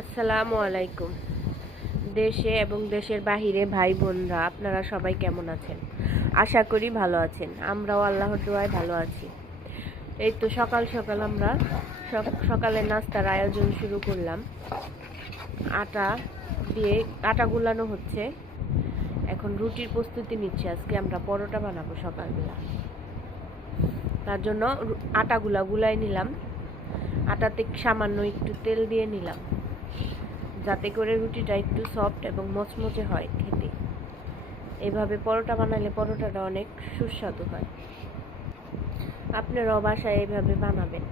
আসসালামু আলাইকুম। দেশে এবং দেশের বাহিরে ভাই বোনরা আপনারা সবাই কেমন আছেন? আশা করি ভালো আছেন। আমরাও আল্লাহর দোয়ায় ভালো আছি। এই তো সকাল সকাল আমরা সকালের নাস্তার আয়োজন শুরু করলাম। আটা দিয়ে আটা গুলানো হচ্ছে। এখন রুটির প্রস্তুতি নিচ্ছি। আজকে আমরা পরোটা বানাবো সকালবেলা। তার জন্য আটাগুলা গুলাই নিলাম। আটাতে সামান্য একটু তেল দিয়ে নিলাম, যাতে করে রুটিটা একটু সফট এবং মচমচে হয় খেতে। এইভাবে পরোটা বানালে পরোটাটা অনেক সুস্বাদু হয়। আপনারাও বাসায় এইভাবে বানাবেন।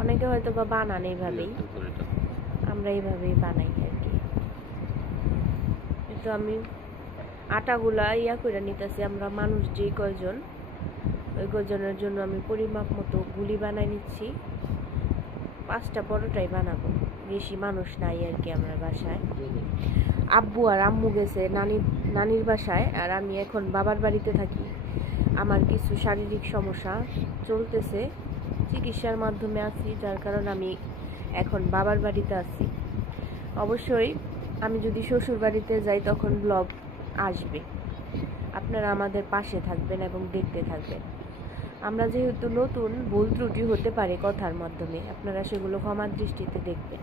অনেকে হয়তো বা বানান এইভাবেই, আমরা এইভাবেই বানাই আর কি। তো আমি আটাগুলা করে নিতেছি। আমরা মানুষ যে কয়জন, ওই কয়জনের জন্য আমি পরিমাপ মতো গুলি বানাই নিচ্ছি। 5টা পরোটাই বানাবো, বেশি মানুষ নাই আর কি আমার বাসায়। আব্বু আর আম্মু গেছে নানির বাসায়, আর আমি এখন বাবার বাড়িতে থাকি। আমার কিছু শারীরিক সমস্যা চলতেছে, চিকিৎসার মাধ্যমে আছি, যার কারণে আমি এখন বাবার বাড়িতে আছি। অবশ্যই আমি যদি শ্বশুর বাড়িতে যাই তখন ব্লগ আসবে। আপনারা আমাদের পাশে থাকবেন এবং দেখতে থাকবেন। আমরা যেহেতু নতুন, ভুল ত্রুটি হতে পারে কথার মাধ্যমে, আপনারা সেগুলো ক্ষমার দৃষ্টিতে দেখবেন।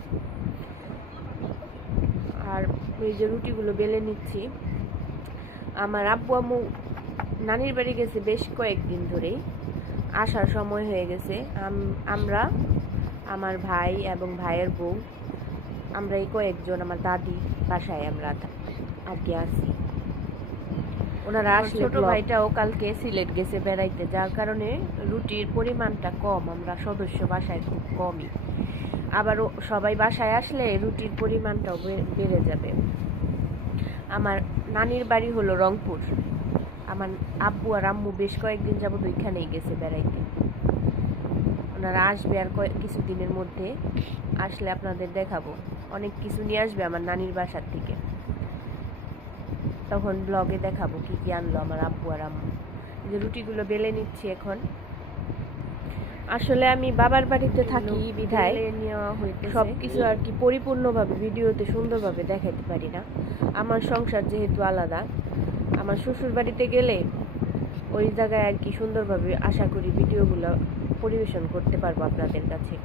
আর এই যে রুটিগুলো বেলে নিচ্ছি। আমার আব্বু আম্মু নানির বাড়ি গেছে বেশ কয়েকদিন ধরেই, আসার সময় হয়ে গেছে। আমরা, আমার ভাই এবং ভাইয়ের বউ, আমরা এই কয়েকজন আমার দাদি বাসায় আমরা আর কি আছি। ওনারা আসলে ছোট ভাইটাও কালকে সিলেট গেছে বেড়াইতে, যার কারণে রুটির পরিমাণটা কম। আমরা সদস্য বাসায় খুব কমই। আবারও সবাই বাসায় আসলে রুটির পরিমাণটাও বেড়ে যাবে। আমার নানির বাড়ি হলো রংপুর। আমার আব্বু আর আম্মু বেশ কয়েকদিন যাবত ওইখানেই গেছে বেড়াইতে। ওনারা আসবে আর কিছুদিনের মধ্যে। আসলে আপনাদের দেখাবো, অনেক কিছু নিয়ে আসবে আমার নানির বাসার থেকে। তখন ব্লগে দেখাবো কি কি আনলো আমার আব্বু আর আম্মু। যে রুটিগুলো বেলে নিচ্ছি এখন। আসলে আমি বাবার বাড়িতে থাকি বিধায় নেওয়া হইতে সব কিছু আর কি পরিপূর্ণভাবে ভিডিওতে সুন্দরভাবে দেখাতে পারি না। আমার সংসার যেহেতু আলাদা, আমার শ্বশুর বাড়িতে গেলে ওই জায়গায় আর কি সুন্দরভাবে আশা করি ভিডিওগুলো পরিবেশন করতে পারবো আপনাদের কাছে।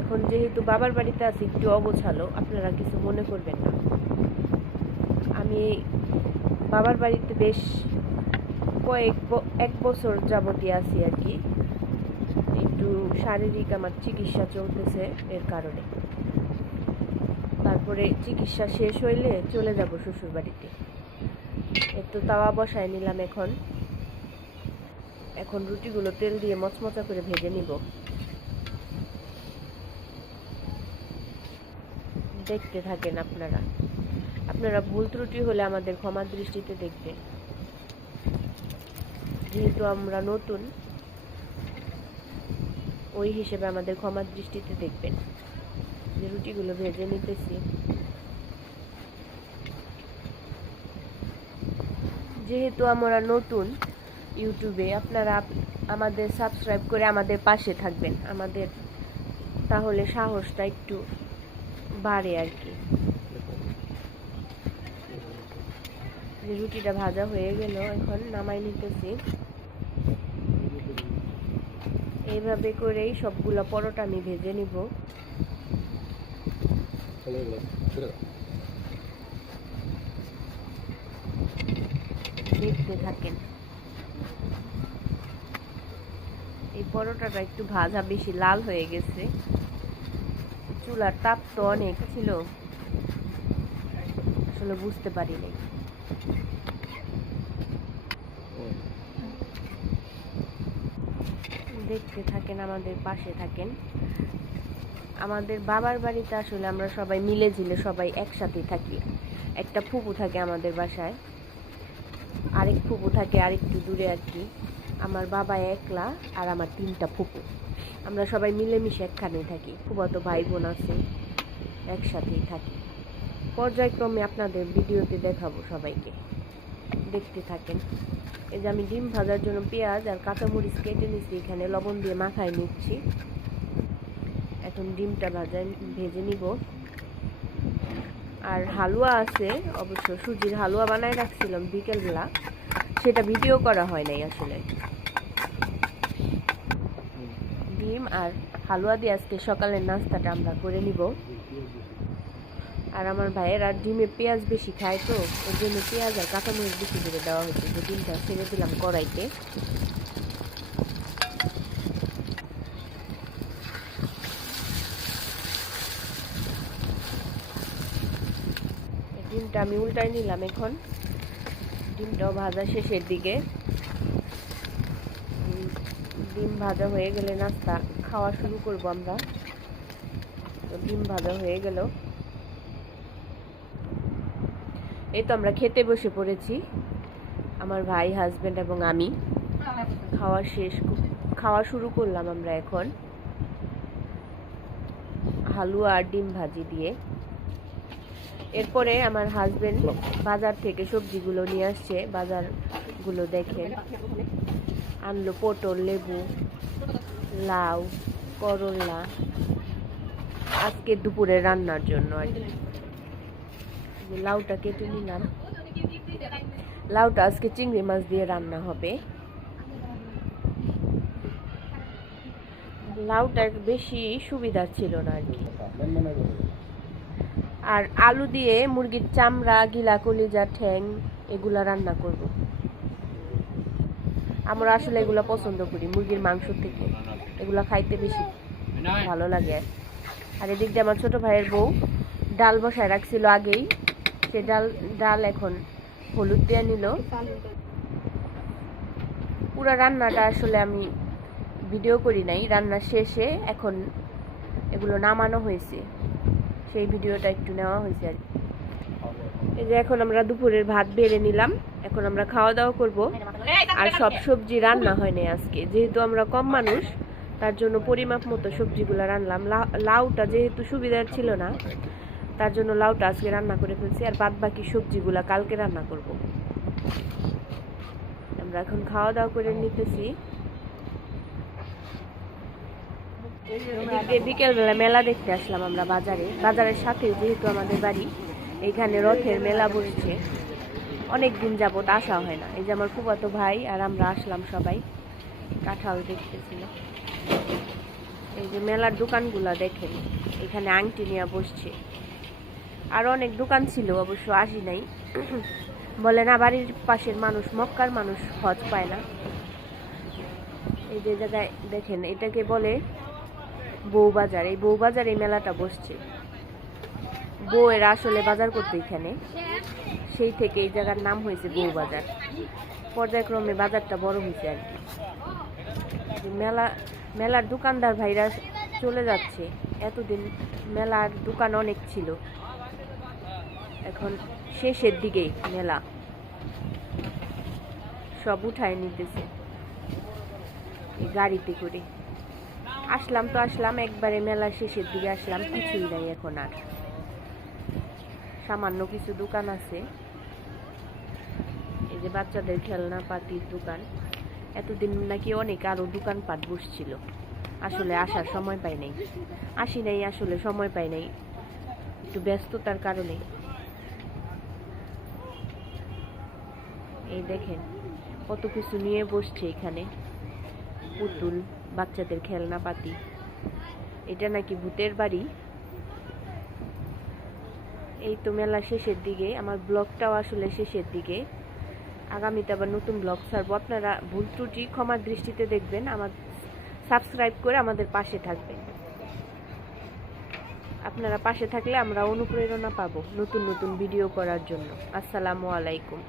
এখন যেহেতু বাবার বাড়িতে আছি একটু অগোছালো, আপনারা কিছু মনে করবেন না। আমি বাবার বাড়িতে বেশ এক বছর যাবতীয় আছি আর কি। একটু শারীরিক আমার চিকিৎসা চলতেছে, এর কারণে। তারপরে চিকিৎসা শেষ হইলে চলে যাব শ্বশুর বাড়িতে। একটু তাওয়া বসায় নিলাম। এখন রুটিগুলো তেল দিয়ে মচমচা করে ভেজে নিব। দেখতে থাকেন আপনারা ভুল ত্রুটি হলে আমাদের ক্ষমার দৃষ্টিতে দেখবেন। যেহেতু আমরা নতুন, ওই হিসেবে আমাদের ক্ষমার দৃষ্টিতে দেখবেন। যে রুটিগুলো ভেজে নিতেছি। যেহেতু আমরা নতুন ইউটিউবে, আপনারা আমাদের সাবস্ক্রাইব করে আমাদের পাশে থাকবেন। আমাদের তাহলে সাহসটা একটু বাড়ে আর কি। যে রুটিটা ভাজা হয়ে গেল, এখন নামাই নিতেছি। এইভাবে করেই সবগুলো পরোটা আমি ভেজে নিব। দেখতে থাকেন। এই পরোটাটা একটু ভাজা বেশি লাল হয়ে গেছে। চুলার তাপ তো অনেক ছিল, আসলে বুঝতে পারিনি। দেখতে থাকেন, আমাদের পাশে থাকেন। আমাদের বাবার বাড়িতে আসলে আমরা সবাই মিলে ঝিলে সবাই একসাথে থাকি। একটা ফুপু থাকে আমাদের বাসায়, আরেক ফুপু থাকে আরেকটু দূরে আর কি। আমার বাবা একলা আর আমার 3টা ফুপু। আমরা সবাই মিলেমিশে একখানেই থাকি। ফুফাতো ভাই বোন আছে, একসাথেই থাকি। পর্যায়ক্রমে আপনাদের ভিডিওতে দেখাবো সবাইকে। দেখতে থাকেন। এই যে আমি ডিম ভাজার জন্য পেঁয়াজ আর কাঁচামরিচ কেটে নিচ্ছি, এখানে লবণ দিয়ে মাখায় নিচ্ছি। এখন ডিমটা ভেজে নিব। আর হালুয়া আছে, অবশ্য সুজির হালুয়া বানায় রাখছিলাম বিকেলবেলা, সেটা ভিডিও করা হয় নাই আসলে। ডিম আর হালুয়া দিয়ে আজকে সকালের নাস্তাটা আমরা করে নিব। আর আমার ভাইয়েরা ডিমে পেঁয়াজ বেশি খায়, তো ওর জন্য পেঁয়াজ আর কাঁচামরিচ বেশি করে দেওয়া হয়েছে। যে ডিমটা ছেড়ে দিলাম কড়াইতে। ডিমটা আমি উল্টাই নিলাম। এখন ডিমটাও ভাজা শেষের দিকে। ডিম ভাজা হয়ে গেলে নাস্তা খাওয়া শুরু করব আমরা। তো ডিম ভাজা হয়ে গেল, এই তো আমরা খেতে বসে পড়েছি, আমার ভাই, হাজবেন্ড এবং আমি। খাওয়া শুরু করলাম আমরা এখন হালুয়া আর ডিম ভাজি দিয়ে। এরপরে আমার হাজবেন্ড বাজার থেকে সবজিগুলো নিয়ে আসছে। বাজারগুলো দেখেন, আনলো পটল, লেবু, লাউ, করলা, আজকে দুপুরে রান্নার জন্য আর কি। লাউটা কেটে নিলাম। লাউটা আজকে চিংড়ি মাছ দিয়ে রান্না হবে। লাউটা বেশি সুবিধার ছিল না আর কি। আর আলু দিয়ে মুরগির চামড়া, গিলা, কলিজা, ঠ্যাং এগুলা রান্না করব। আমরা আসলে এগুলা পছন্দ করি মুরগির মাংস থেকে, এগুলা খাইতে বেশি ভালো লাগে। আর এদিক দিয়ে আমার ছোট ভাইয়ের বউ ডাল বসায় রাখছিল আগেই, সে ডাল এখন হলুদ দিয়ে নিল। পুরো রান্নাটা আসলে আমি ভিডিও করি নাই, রান্না শেষে এখন এগুলো নামানো হয়েছে, সেই ভিডিওটা একটু নেওয়া হয়েছে আর কি। এই যে এখন আমরা দুপুরের ভাত বেড়ে নিলাম, এখন আমরা খাওয়া দাওয়া করব। আর সব সবজি রান্না হয় না আজকে, যেহেতু আমরা কম মানুষ, তার জন্য পরিমাপ মতো সবজিগুলো রান্নাম। লাউটা যেহেতু সুবিধার ছিল না, তার জন্য লাউটা আজকে রান্না করে ফেলছি। আর বাদ বাকি সবজিগুলা কালকে রান্না করব। আমরা এখন খাওয়া দাওয়া করে নিতেছি। বিকেলবেলা মেলা দেখতে আসলাম আমরা বাজারের সাথে, যেহেতু আমাদের বাড়ি, এইখানে রথের মেলা বসছে। অনেক দিন যাবত আসা হয় না। এই যে আমার ফুফাতো ভাই আর আমরা আসলাম সবাই, কাঁঠাল দেখতেছিল। এই যে মেলার দোকানগুলা দেখেন, এখানে আংটি নিয়ে বসছে। আর অনেক দোকান ছিল, অবশ্য আসি নাই। বলে না, বাড়ির পাশের মানুষ, মক্কার মানুষ হজ পায় না। এই যে জায়গায় দেখেন, এটাকে বলে বউবাজার। এই বউবাজার, এই মেলাটা বসছে। বউয়েরা আসলে বাজার করতে এখানে, সেই থেকে এই জায়গার নাম হয়েছে বউবাজার। পর্যায়ক্রমে বাজারটা বড় হয়েছে আর কি। মেলার দোকানদার ভাইরা চলে যাচ্ছে। এতদিন মেলার দোকান অনেক ছিল, এখন শেষের দিকেই মেলা সব উঠায় নিতেছে এই গাড়িতে করে। আসলাম একবারে মেলা শেষের দিকে আসলাম, কিছুই নাই এখন। আর সামান্য কিছু দোকান আছে, এই যে বাচ্চাদের খেলনা পাতির দোকান। এতদিন নাকি অনেক আরো দোকানপাট বসছিল, আসলে আসার সময় পাই নাই, আসলে সময় পাই নাই, একটু ব্যস্ততার কারণে। এই দেখেন কত কিছু নিয়ে বসছে এখানে, পুতুল, বাচ্চাদের খেলনা পাতি। এটা নাকি ভূতের বাড়ি। এই তো মেলা শেষের দিকে, আমার ব্লগটাও আসলে শেষের দিকে। আগামীতে আবার নতুন ব্লগ ছাড়বো, আপনারা ভুল ত্রুটি ক্ষমার দৃষ্টিতে দেখবেন। আমার সাবস্ক্রাইব করে আমাদের পাশে থাকবেন। আপনারা পাশে থাকলে আমরা অনুপ্রেরণা পাবো নতুন নতুন ভিডিও করার জন্য। আসসালামু আলাইকুম।